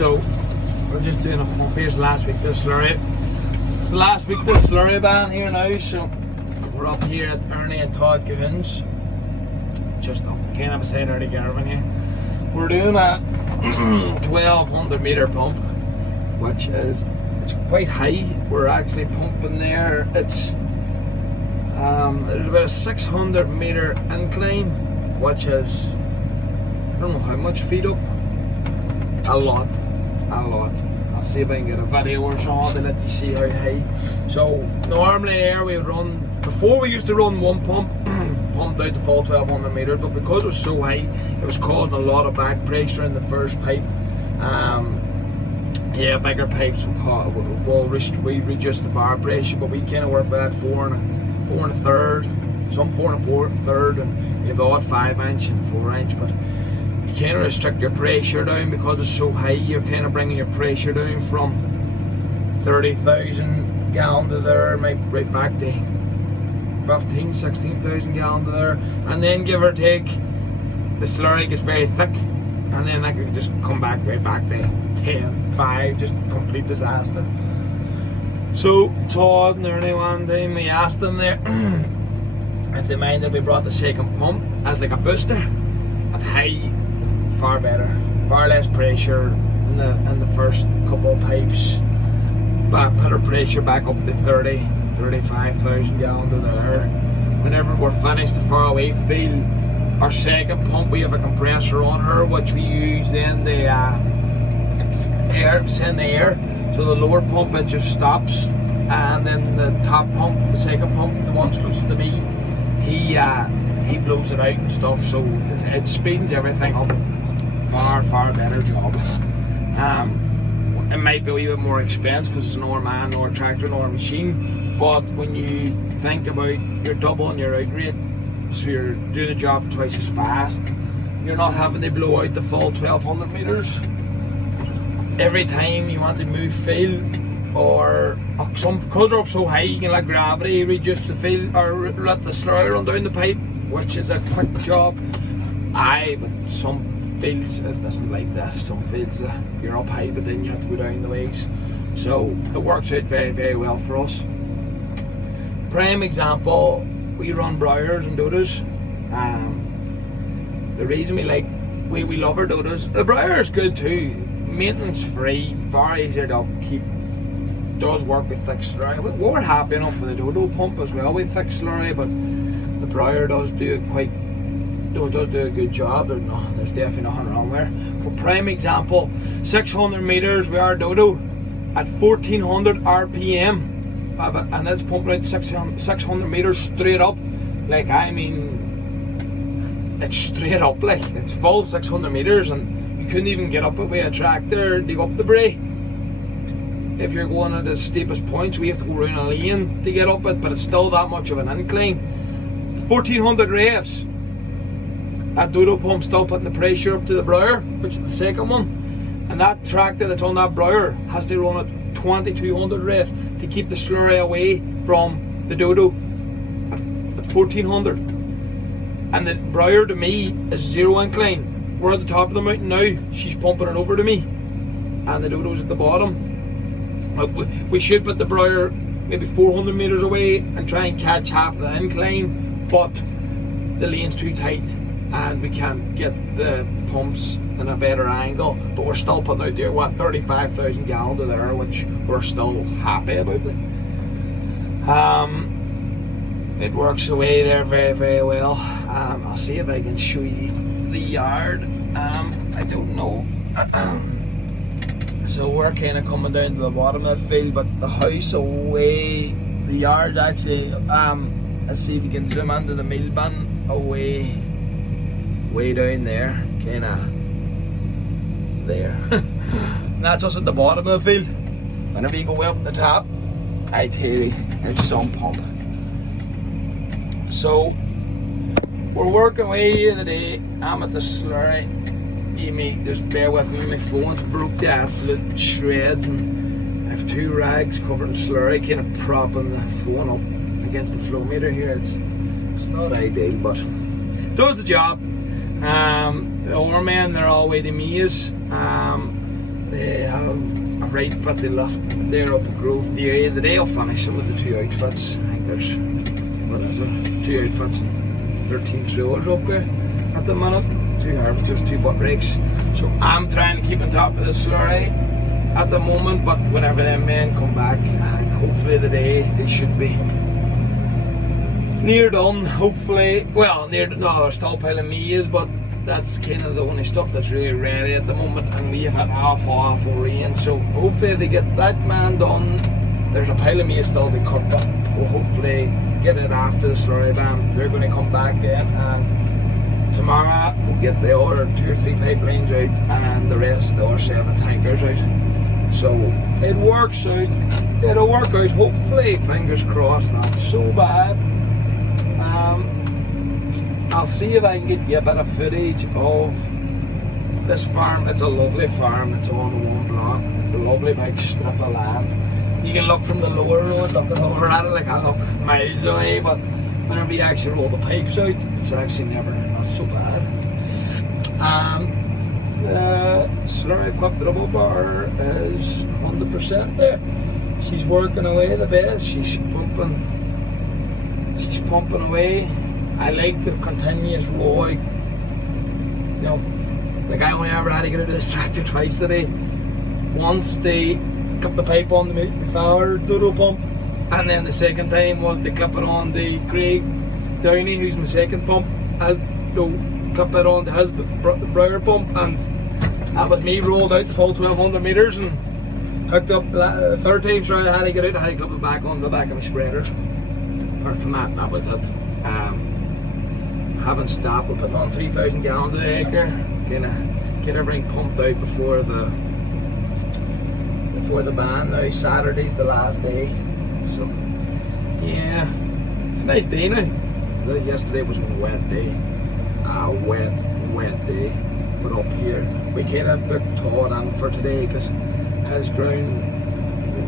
So we're just doing a pump. Here's last week the Slurry. It's the last week the Slurry ban here now, so we're up here at Ernie and Todd Cahoon's, just up kind of beside Ernie Garvin here. We're doing a 1200 meter pump, which is, it's quite high. We're actually pumping there. It's there's about a 600 meter incline, which is, I don't know how much feet up. A lot. I'll see if I can get a video or something to let you see how high. So normally here we would run, before we used to run one pump, pumped out the full 1200 meters, but because it was so high, it was causing a lot of back pressure in the first pipe. Yeah, bigger pipes will reduce the bar pressure, but we kind of work with that 4 1/3, some 4 1/4, and you have the odd 5-inch and 4-inch, but you kind of restrict your pressure down because it's so high. You're kind of bringing your pressure down from 30,000 gallon to there, right back to 15, 16,000 gallon to there, and then give or take, the slurry gets very thick, and then that can just come back right back to 10, 5, just complete disaster. So Todd and Ernie one time, we asked them there if they minded we brought the second pump as like a booster at high, far better, far less pressure in the first couple of pipes, but put our pressure back up to 30, 35,000 gallons of air. Whenever we're finished the far away field, our second pump, we have a compressor on her, which we use then the send the air. So the lower pump, it just stops, and then the top pump, the second pump, the one closest to me, he blows it out and stuff. So it speeds everything up. Far better job. It might be a wee bit more expensive because it's nor man, nor tractor, nor machine. But when you think about, you're doubling your out rate, so you're doing the job twice as fast. You're not having to blow out the full 1200 meters every time you want to move field, or because they're up so high, you can let gravity reduce the field, or let the slurry run down the pipe, which is a quick job. But some fields it isn't like that. Some fields you're up high, but then you have to go down the ways. So it works out very well for us. Prime example, we run broilers and dodos. The reason we love our dodos, the broiler is good too. Maintenance free, far easier to upkeep. Does work with thick slurry. We're happy enough with the dodo pump as well with thick slurry, but the broiler does do a good job. There's definitely nothing wrong there. For prime example, 600 meters we are dodo at 1400 RPM, and that's pumping out 600 meters straight up. Like, I mean, it's straight up, like it's full 600 meters, and you couldn't even get up it with a tractor to go up the brae. If you're going at the steepest points, we have to go around a lane to get up it, but it's still that much of an incline. 1400 revs. That dodo pump still putting the pressure up to the broiler, which is the second one. And that tractor that's on that broiler has to run at 2200 revs to keep the slurry away from the dodo at 1400. And the broiler to me is 0 incline. We're at the top of the mountain now, she's pumping it over to me, and the dodo's at the bottom. We should put the broiler maybe 400 meters away and try and catch half the incline, but the lane's too tight and we can't get the pumps in a better angle. But we're still putting out there 35,000 gallons of air, which we're still happy about it. It works away there very well. I'll see if I can show you the yard. I don't know. So we're kind of coming down to the bottom of the field, but the house away, the yard actually, let's see if we can zoom into the meal bin away, way down there, kind of there. And that's us at the bottom of the field. Whenever you go up the top, I tell you, it's some pump. So we're working away here today. I'm at the slurry. Just bear with me, my phone's broke to absolute shreds, and I have 2 rags covered in slurry, kind of propping the phone up against the flow meter here. It's not ideal, but does the job. The oar men, they're all way to me is. They have a right bit they left there up at Grove Dairy. The day I'll finish them with the 2 outfits. I think there's, what is it, 2 outfits and 13 trailers up there at the minute. 2 harvesters, 2 butt rakes. So I'm trying to keep on top of the slurry at the moment, but whenever them men come back, hopefully the day they should be near done, hopefully. Well, no, they're still piling maize, but that's kind of the only stuff that's really ready at the moment, and we've had half rain, so hopefully they get that man done. There's a pile of maize still to be cut, but we'll hopefully get it after the slurry ban. They're going to come back then, and tomorrow we'll get the other 2 or 3 pipelines out and the rest of the other 7 tankers out. So it works out, it'll work out, hopefully, fingers crossed, not so bad. I'll see if I can get you a bit of footage of this farm. It's a lovely farm, it's on one block, a lovely big strip of land. You can look from the lower road, looking over at it, like I look miles away, but whenever you actually roll the pipes out, it's actually not so bad. The slurry equipped rubber bar is 100% there. She's working away the best, she's pumping away. I like the continuous roll. You know, like I only ever had to get out of this tractor twice today. Once they clip the pipe on the Fowler doodle pump, and then the second time was they clip it on the Craig Downey, who's my second pump. Clip it on to his the Briar pump, and that was me rolled out the full 1200 metres and hooked up. Third time, sorry, I had to get out. I had to clip it back on the back of my spreaders. Apart from that, that was it. Haven't stopped. We're putting on 3,000 gallons an acre. Gonna get everything pumped out before the ban. Now Saturday's the last day, so yeah, it's a nice day now. Yesterday was a wet day, wet day. But up here we kind of booked Todd in for today because his ground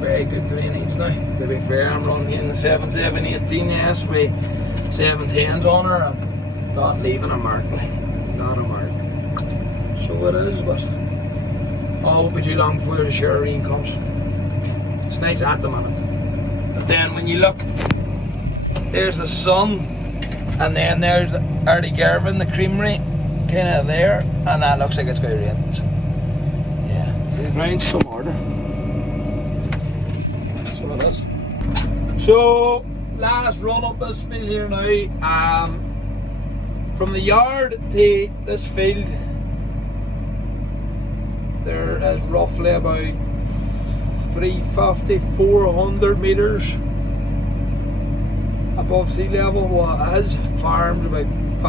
very good drainage now. To be fair, I'm running in the 7718S with 710s on her. I'm not leaving a mark, not a mark. So it is, but it won't be too long before the sure rain comes. It's nice at the minute. But then when you look, there's the sun, and then there's the Early Garvin, the creamery, kind of there, and that looks like it's going to rain. So, yeah, see the ground's some order. That's what it is. So, last run up this field here now. From the yard to this field, there is roughly about 350, 400 metres above sea level. Well, his farm's about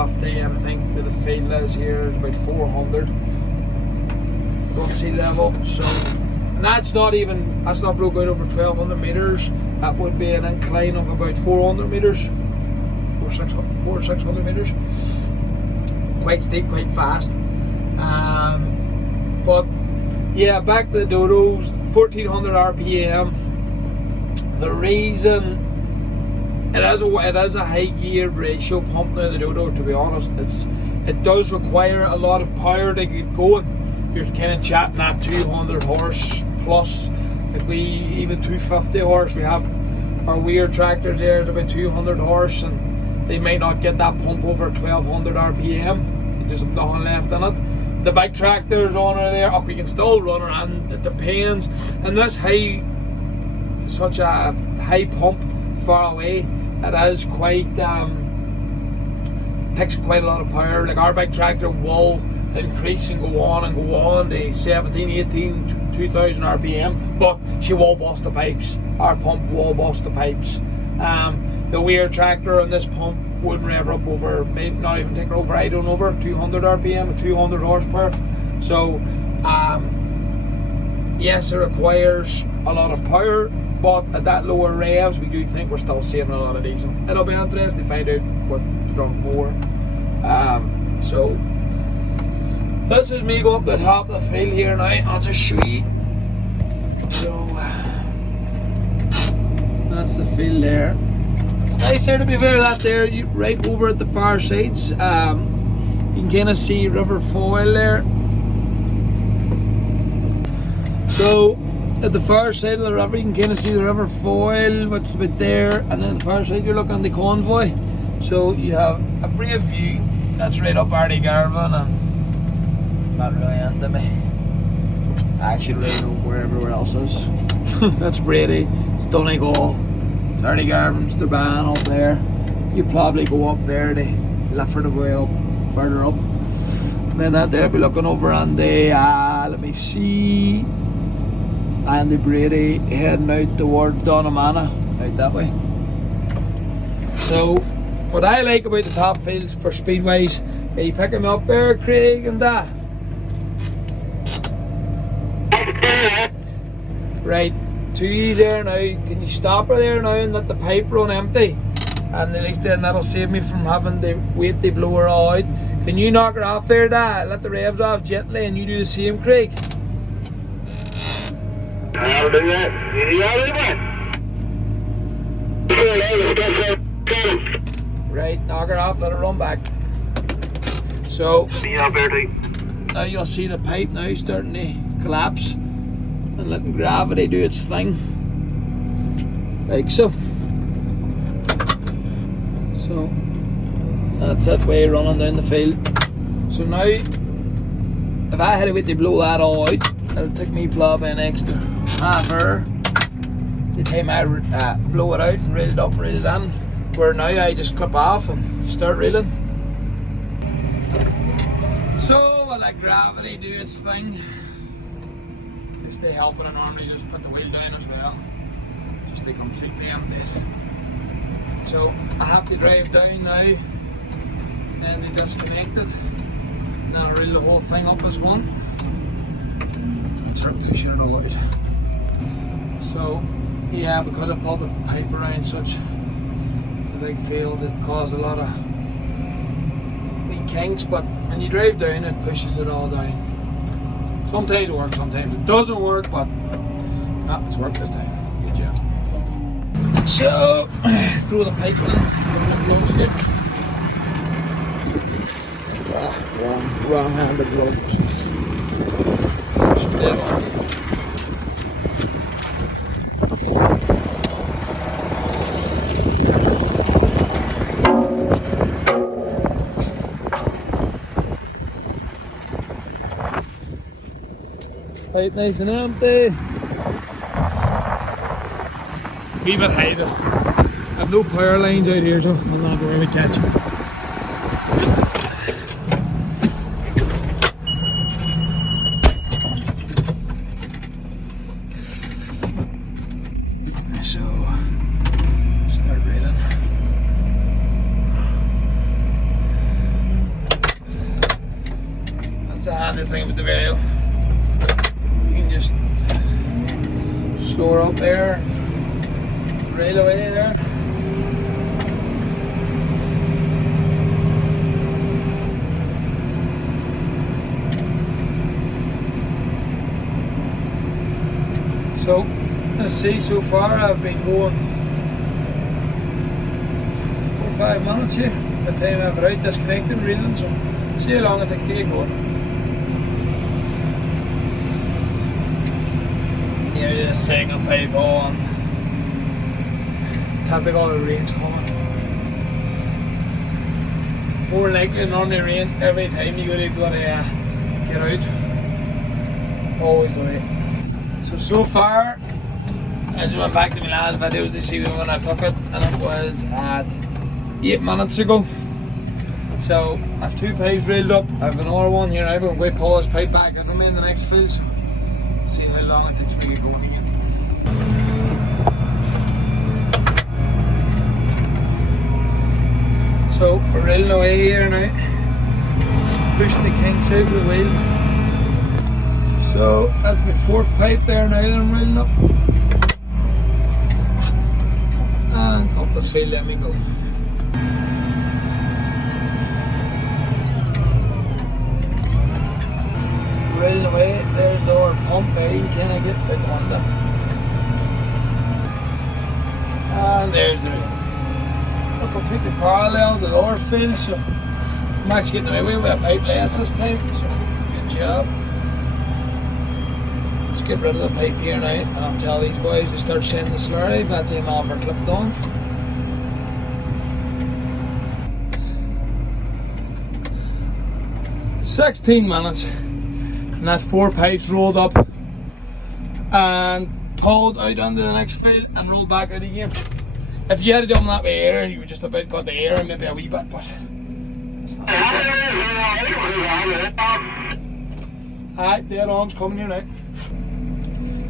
50, and I think where the field is here is about 400 above sea level. So, and that's not broke out over 1200 metres. That would be an incline of about 400 metres, 600 metres. Quite steep, quite fast. But yeah, back to the dodos, 1400 RPM. The reason it is a high geared ratio pump now, the dodo, to be honest. It does require a lot of power to get going. You're kind of chatting at 200 horse plus, like even 250 horse. We have our weird tractors there, it's about 200 horse, and they may not get that pump over 1200 RPM. They just have nothing left in it. The big tractors on her there, we can still run her, and it depends. And this such a high pump far away, it is quite, takes quite a lot of power. Like our big tractor will increase and go on to 17, 18, 2000 RPM, but she will bust the pipes. Our pump will bust the pipes. The weird tractor on this pump wouldn't rev her up over, not even take her over, I don't know, over 200 RPM, 200 horsepower. So, yes, it requires a lot of power, but at that lower revs, we do think we're still saving a lot of diesel. It'll be interesting to find out what drunk more. So, this is me going up the top of the field here now. I'll just show you. So, that's the field there. It's nice there to be fair, that there, right over at the far sides. You can kind of see River Foyle there. So at the far side of the river you can kind of see the river foil, which is about there, and then the far side you're looking at the convoy. So you have a brave view. That's right up Arty Garvin and not really into me. I actually really know where everywhere else is. That's Brady, Donegal, Arty Garvin's the ban up there. You probably go up there to Lifford away up, further up. And then that there be looking over on the let me see, and the Brady heading out toward Donamana, out that way. So what I like about the top fields for speedways, you pick them up there, Craig, and that. Right, too easy there now. Can you stop her there now and let the pipe run empty? And at least then that'll save me from having to wait to blow her all out. Can you knock her off there, Dad? Let the revs off gently and you do the same, Craig. I'll do that. Right, knock her off, let her run back. So Yeah, Bertie. now you'll see the pipe now starting to collapse and letting gravity do its thing. Like so. So that's that way running down the field. So now if I had to wait to blow that all out, it'll take me probably an extra half hour the time I blow it out and reel it up, reel it in. Where now I just clip off and start reeling. So I'll let gravity do its thing. Just to help it, I normally just put the wheel down as well. Just to completely empty it. So I have to drive down now and they disconnect it. Now I reel the whole thing up as one and start pushing it all out. So yeah, because I pulled the pipe around such a big field, it caused a lot of wee kinks, but when you drive down it pushes it all down. Sometimes it works, sometimes it doesn't work, but no, it's worked this time. Good job. So throw the pipe in and close it. Wrong-handed gloves. Straight on. Pipe nice and empty. Wee bit higher. I've no power lines out here, so I'm not worried about catching. So start reeling. That's the handiest thing with the video. Just slow her up there, rail away there. So let's see, so far I've been going 4 or 5 minutes here. By the time I've out disconnected, reeling, so see how long it takes to get going. Nearly the second pipe on. Can't pick all the rain's coming. More likely than normally rains every time you go to get out. Always the way. So far, I just went back to my last videos to see when I took it, and it was at 8 minutes ago. So I have 2 pipes reeled up. I have another one here now, but I'm going to pull this pipe back and I'm in the next field. So see how long it takes me to get going again. So we're reeling away here now, pushing the kinks out of the wheel. So that's my 4th pipe there now that I'm reeling up. And up the field, let me go. Reeling away, there's the old pump there, you can kind of get a bit under. And there's the reel. Look, completely parallel to the lower field, so I'm actually getting away with a pipe less this time, so good job. Just get rid of the pipe here now, and I'll tell these boys to start sending the slurry, but they have are clipped on. "16 minutes, and that's 4 pipes rolled up and pulled out onto the next field and rolled back out again. If you had done that with air, you would just about got the air and maybe a wee bit, but it's not. Alright, dead on's coming here now.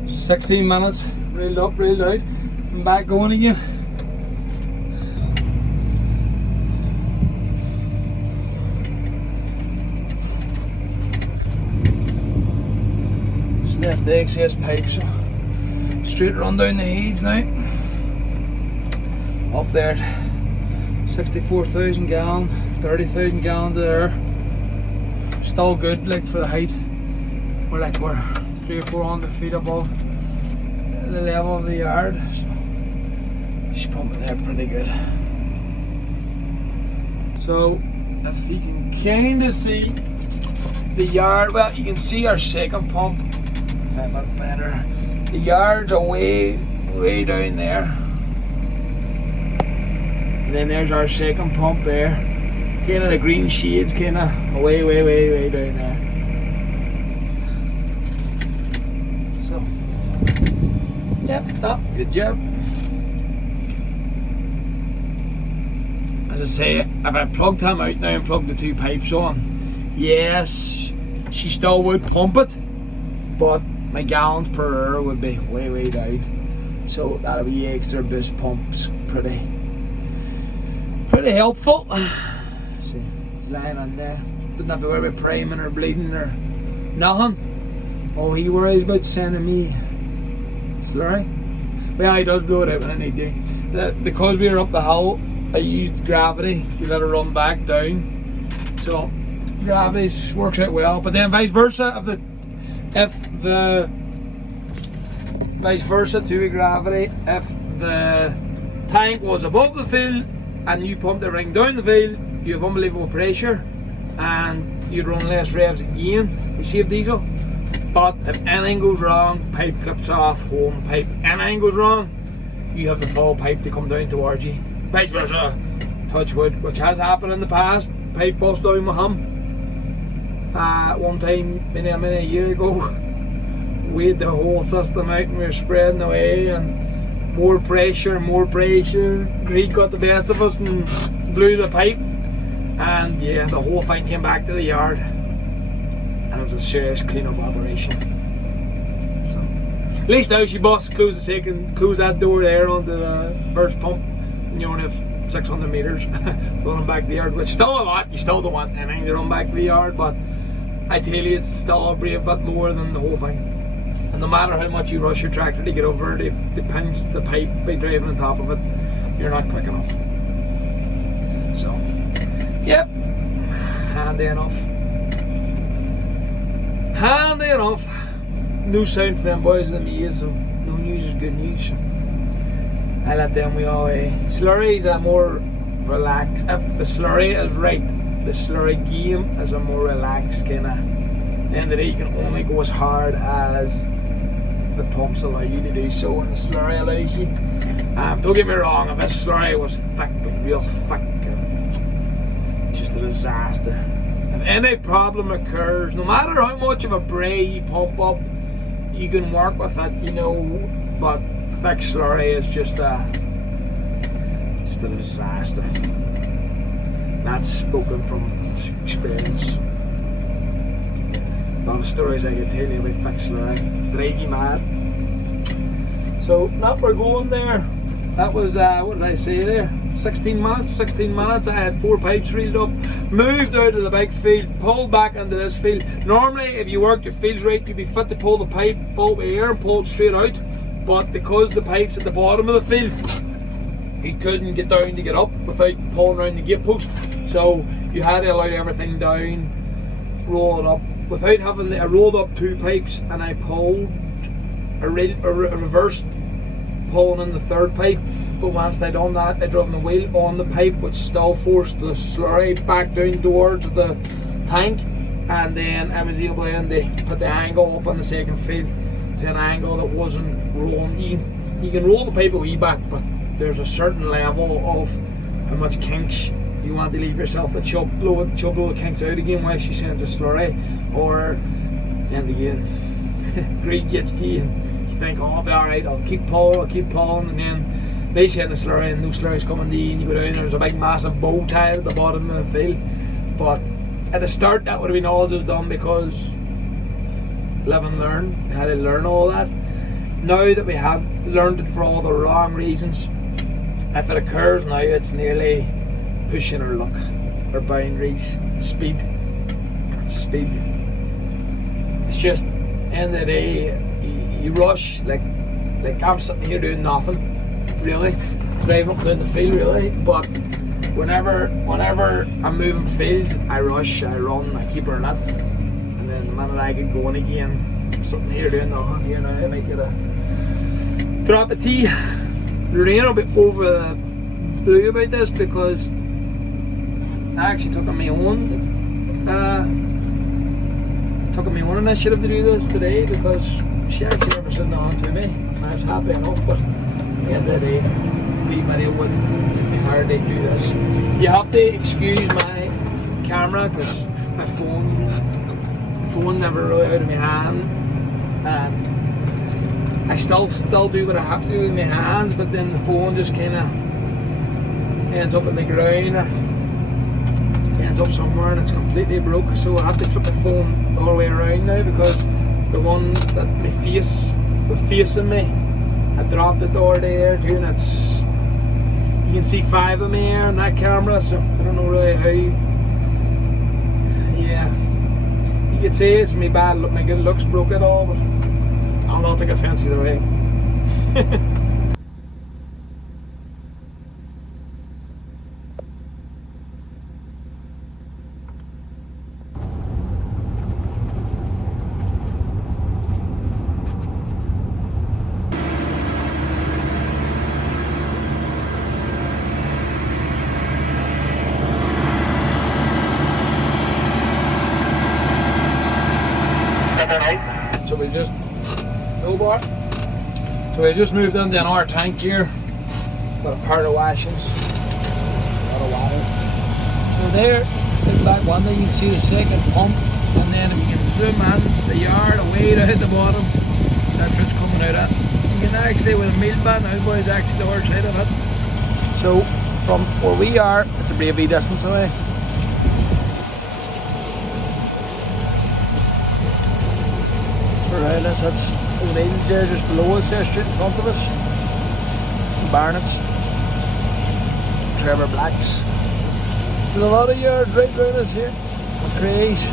16 minutes, reeled up, reeled out, and back going again. Left the excess pipe, so straight run down the heads now. Up there, 64,000 gallon, 30,000 gallons of air. Still good, like for the height. We're 300 or 400 feet above the level of the yard, so she's pumping there pretty good. So if you can kind of see the yard, well, you can see our second pump. A bit better. The yards are way down there. And then there's our second pump there. Kind of the green shades, kind of way down there. So, yep, good job. As I say, if I plugged him out now and plugged the 2 pipes on, yes, she still would pump it, but my gallons per hour would be way down. So that'll be extra boost pumps, pretty helpful. See, it's lying on there. Doesn't have to worry about priming or bleeding or nothing. All he worries about sending me slurry. Well, he does blow it out when I need to. Because we were up the hill, I used gravity to let it run back down. So gravity works out well. But then vice versa, if the vice versa to gravity, if the tank was above the field and you pump the ring down the field, you have unbelievable pressure and you'd run less revs again. You save diesel. But if anything goes wrong, pipe clips off, hole in the pipe, anything goes wrong, you have the full pipe to come down towards you. Vice versa, touch wood, which has happened in the past. Pipe bust down with him. One time, many a year ago, we had the whole system out and we were spreading away, and more pressure. Greed got the best of us and blew the pipe, and yeah, the whole thing came back to the yard, and it was a serious clean-up operation. So, at least now she bust, close that door there on the first pump, and you only have 600 meters running back to the yard, which is still a lot. You still don't want anything to run back to the yard, but I tell you, it's still a brave bit more than the whole thing. And no matter how much you rush your tractor to get over it, to pinch the pipe by driving on top of it, you're not quick enough. So, yep, handy enough. No sound for them boys in the maze, so no news is good news. I let them we all slurries are more relaxed. If the slurry is right, the slurry game is a more relaxed kind of. At the end of the day, you can only go as hard as the pumps allow you to do so, and the slurry allows you. Don't get me wrong, if this slurry was thick, real thick, just a disaster. If any problem occurs, no matter how much of a bray you pump up, you can work with it, you know, but thick slurry is just a disaster. That's spoken from experience. A lot of stories I could tell you about thick slurry, drive you mad. So that we're going there. That was what did I say there? 16 minutes. I had 4 pipes reeled up, moved out of the big field, pulled back into this field. Normally, if you work your fields right, you'd be fit to pull the pipe full with air and pull it straight out. But because the pipe's at the bottom of the field, he couldn't get down to get up without pulling around the gate post. So you had to allow everything down, roll it up. Without having I rolled up 2 pipes and I pulled a reverse pulling in the 3rd pipe. But once I done that, I drove the wheel on the pipe, which still forced the slurry back down towards the tank, and then I was able to put the angle up on the second field to an angle that wasn't rolling. You can roll the pipe a wee back, but there's a certain level of how much kinks you want to leave yourself that she'll blow the kinks out again while she sends a slurry, or and again Greed gets to you and you think, oh, I'll be alright, I'll keep pulling, and then they send the slurry and no slurry's coming to you, and you go down and there's a big massive bow tie at the bottom of the field. But at the start that would have been all just done because live and learn. We had to learn all that. Now that we have learned it for all the wrong reasons, if it occurs now, it's nearly pushing our luck, our boundaries, speed. It's just, end of the day, you rush, like I'm sitting here doing nothing, really, driving up down the field, really, but whenever I'm moving fields, I rush, I run, I keep her lit, and then the minute I get going again, I'm sitting here doing nothing here now. I might get a drop of tea. Lorraine will be over the blue about this because I actually took on my own initiative to do this today because she actually never said nothing to me. I was happy enough, but at the end of the day, wee video wouldn't hit me hard to do this. You have to excuse my camera because my phone never really out of my hand, and I still do what I have to do with my hands, but then the phone just kind of ends up in the ground or ends up somewhere and it's completely broke. So I have to flip the phone all the way around now because the one that was facing me, I dropped it the other day there too, and it's, you can see 5 of me here on that camera, so I don't know really how you could say it's my good looks broke it all, but I'll not take offense either way. So we just moved into another tank here. Got a pair of washings. A lot of water. So there, in the back window, you can see the second pump, and then if you can zoom in the yard away down at the bottom, that's what's coming out at. You can actually, with a meal ban, now boys, actually the other side of it. So from where we are, it's a bravely distance away. Around us, that's O'Neill's there just below us there, straight in front of us. Barnett's, Trevor Black's. There's a lot of yards right around us here. Craze.